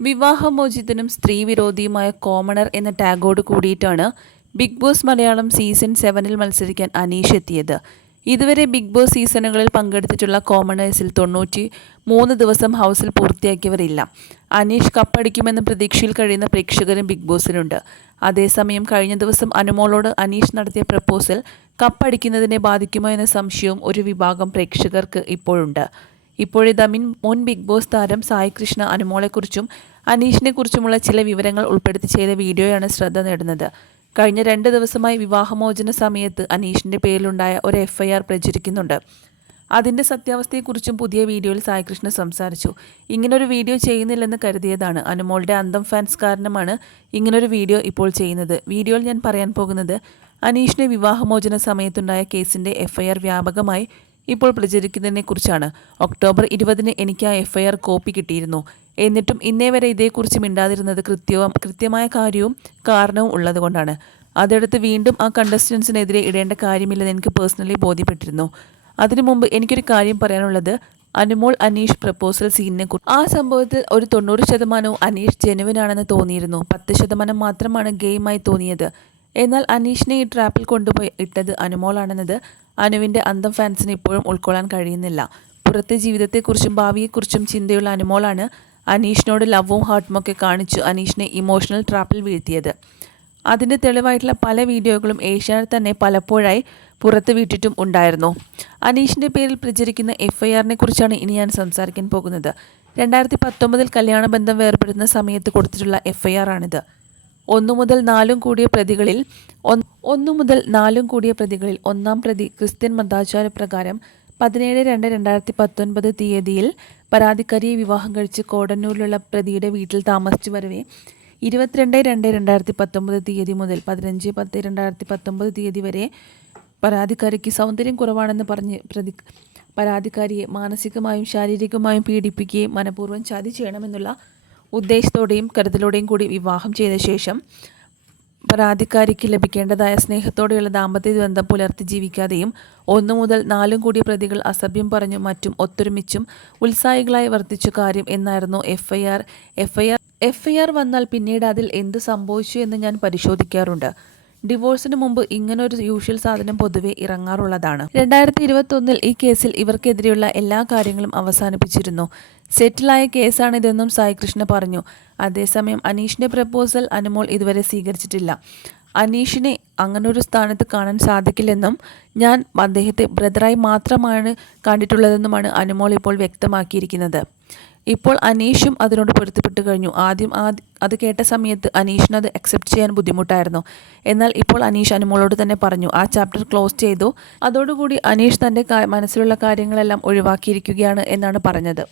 വിവാഹമോചിതനും സ്ത്രീവിരോധിയുമായ commoner എന്ന ടാഗോട് കൂടിയിട്ടാണ് big boss Malayalam season 7-ൽ മത്സരിക്കാൻ അനീഷ് എത്തിയത്. ഇതുവരെ ബിഗ് ബോസ് സീസണുകളിൽ പങ്കെടുത്തിട്ടുള്ള കോമണേഴ്സിൽ 93 ദിവസം ഹൗസിൽ പൂർത്തിയാക്കിയവരില്ല. അനീഷ് കപ്പടിക്കുമെന്ന പ്രതീക്ഷയിൽ കഴിയുന്ന പ്രേക്ഷകരും ബിഗ് ബോസിലുണ്ട്. അതേസമയം കഴിഞ്ഞ ദിവസം അനുമോളോട് അനീഷ് നടത്തിയ പ്രപ്പോസൽ കപ്പടിക്കുന്നതിനെ ബാധിക്കുമോ എന്ന സംശയവും ഒരു വിഭാഗം പ്രേക്ഷകർക്ക് ഇപ്പോഴുണ്ട്. ഇപ്പോഴിതാ മുൻ ബിഗ് ബോസ് താരം സായി കൃഷ്ണ അനുമോളെക്കുറിച്ചും അനീഷിനെക്കുറിച്ചുമുള്ള ചില വിവരങ്ങൾ ഉൾപ്പെടുത്തി ചെയ്ത വീഡിയോയാണ് ശ്രദ്ധ നേടുന്നത്. കഴിഞ്ഞ 2 ദിവസമായി വിവാഹമോചന സമയത്ത് അനീഷിൻ്റെ പേരിലുണ്ടായ ഒരു FIR പ്രചരിക്കുന്നുണ്ട്. അതിൻ്റെ സത്യാവസ്ഥയെക്കുറിച്ചും പുതിയ വീഡിയോയിൽ സായി കൃഷ്ണ സംസാരിച്ചു. ഇങ്ങനൊരു വീഡിയോ ചെയ്യുന്നില്ലെന്ന് കരുതിയതാണ്. അനുമോളുടെ അന്തം ഫാൻസ് കാരണമാണ് ഇങ്ങനൊരു വീഡിയോ ഇപ്പോൾ ചെയ്യുന്നത്. വീഡിയോയിൽ ഞാൻ പറയാൻ പോകുന്നത് അനീഷിൻ്റെ വിവാഹമോചന സമയത്തുണ്ടായ കേസിൻ്റെ FIR വ്യാപകമായി ഇപ്പോൾ പ്രചരിക്കുന്നതിനെക്കുറിച്ചാണ്. ഒക്ടോബർ 20-ന് എനിക്ക് ആ FIR കോപ്പി കിട്ടിയിരുന്നു. എന്നിട്ടും ഇന്നേ വരെ ഇതേക്കുറിച്ച് മിണ്ടാതിരുന്നത് കൃത്യമായ കാര്യവും കാരണവും ഉള്ളതുകൊണ്ടാണ്. അതെടുത്ത് വീണ്ടും ആ കണ്ടസ്റ്റൻസിനെതിരെ ഇടേണ്ട കാര്യമില്ലെന്ന് എനിക്ക് പേഴ്സണലി ബോധ്യപ്പെട്ടിരുന്നു. അതിനു മുമ്പ് എനിക്കൊരു കാര്യം പറയാനുള്ളത് അനുമോൾ അനീഷ് പ്രപ്പോസൽ സീനിനെ കുറിച്ച്. ആ സംഭവത്തിൽ ഒരു 90% അനീഷ് ജെനുവിനാണെന്ന് തോന്നിയിരുന്നു. 10% മാത്രമാണ് ഗെയിമായി തോന്നിയത്. എന്നാൽ അനീഷിനെ ഈ ട്രാപ്പിൽ കൊണ്ടുപോയി ഇട്ടത് അനുമോളാണെന്നത് അനുവിൻ്റെ അന്തം ഫാൻസിന് ഇപ്പോഴും ഉൾക്കൊള്ളാൻ കഴിയുന്നില്ല. പുറത്തെ ജീവിതത്തെക്കുറിച്ചും ഭാവിയെക്കുറിച്ചും ചിന്തയുള്ള അനുമോളാണ് അനീഷിനോട് ലവും ഹാർട്ടുമൊക്കെ കാണിച്ചു അനീഷിനെ ഇമോഷണൽ ട്രാപ്പിൽ വീഴ്ത്തിയത്. അതിൻ്റെ തെളിവായിട്ടുള്ള പല വീഡിയോകളും ഏഷ്യാനെറ്റ് തന്നെ പലപ്പോഴായി പുറത്ത് വിട്ടിട്ടും ഉണ്ടായിരുന്നു. അനീഷിൻ്റെ പേരിൽ പ്രചരിക്കുന്ന FIRനെ കുറിച്ചാണ് ഇനി ഞാൻ സംസാരിക്കാൻ പോകുന്നത്. 2019 കല്യാണബന്ധം വേർപെടുത്തുന്ന സമയത്ത് കൊടുത്തിട്ടുള്ള FIR ആണിത്. 1 മുതൽ 4 കൂടിയ പ്രതികളിൽ ഒന്നാം പ്രതി ക്രിസ്ത്യൻ മതാചാരപ്രകാരം 17/2/2019 തീയതിയിൽ പരാതിക്കാരിയെ വിവാഹം കഴിച്ച് കോടന്നൂരിലുള്ള പ്രതിയുടെ വീട്ടിൽ താമസിച്ചു വരവേ 22/2/2019 തീയതി മുതൽ 15/10/2019 തീയതി വരെ പരാതിക്കാരിക്ക് സൗന്ദര്യം കുറവാണെന്ന് പറഞ്ഞ് പരാതിക്കാരിയെ മാനസികമായും ശാരീരികമായും പീഡിപ്പിക്കുകയും മനഃപൂർവ്വം ചതി ചെയ്യണമെന്നുള്ള ഉദ്ദേശത്തോടെയും കരുതലോടെയും കൂടി വിവാഹം ചെയ്ത ശേഷം പരാതിക്കാരിക്ക് ലഭിക്കേണ്ടതായ സ്നേഹത്തോടെയുള്ള ദാമ്പത്യ ബന്ധം പുലർത്തി ജീവിക്കാതെയും 1 മുതൽ 4 കൂടിയ പ്രതികൾ അസഭ്യം പറഞ്ഞും മറ്റും ഒത്തൊരുമിച്ചും ഉത്സാഹികളായി വർത്തിച്ച കാര്യം എന്നായിരുന്നു FIR വന്നാൽ പിന്നീട് അതിൽ എന്ത് സംഭവിച്ചു എന്ന് ഞാൻ പരിശോധിക്കാറുണ്ട്. ഡിവോഴ്സിന് മുമ്പ് ഇങ്ങനൊരു യൂഷ്വൽ സാധനം പൊതുവെ ഇറങ്ങാറുള്ളതാണ്. 2021 ഈ കേസിൽ ഇവർക്കെതിരെയുള്ള എല്ലാ കാര്യങ്ങളും അവസാനിപ്പിച്ചിരുന്നു. സെറ്റിലായ കേസാണിതെന്നും സായി കൃഷ്ണ പറഞ്ഞു. അതേസമയം അനീഷിൻ്റെ പ്രപ്പോസൽ അനുമോൾ ഇതുവരെ സ്വീകരിച്ചിട്ടില്ല. അനീഷിനെ അങ്ങനൊരു സ്ഥാനത്ത് കാണാൻ സാധിക്കില്ലെന്നും ഞാൻ അദ്ദേഹത്തെ ബ്രദറായി മാത്രമാണ് കണ്ടിട്ടുള്ളതെന്നുമാണ് അനുമോൾ ഇപ്പോൾ വ്യക്തമാക്കിയിരിക്കുന്നത്. ഇപ്പോൾ അനീഷും അതിനോട് പൊരുത്തപ്പെട്ടു കഴിഞ്ഞു. ആദ്യം അത് കേട്ട സമയത്ത് അനീഷിന് അത് അക്സെപ്റ്റ് ചെയ്യാൻ ബുദ്ധിമുട്ടായിരുന്നു. എന്നാൽ ഇപ്പോൾ അനീഷ് അനുമോളോട് തന്നെ പറഞ്ഞു. ആ ചാപ്റ്റർ ക്ലോസ് ചെയ്തു. അതോടുകൂടി അനീഷ് തൻ്റെ മനസ്സിലുള്ള കാര്യങ്ങളെല്ലാം ഒഴിവാക്കിയിരിക്കുകയാണ് എന്നാണ് പറഞ്ഞത്.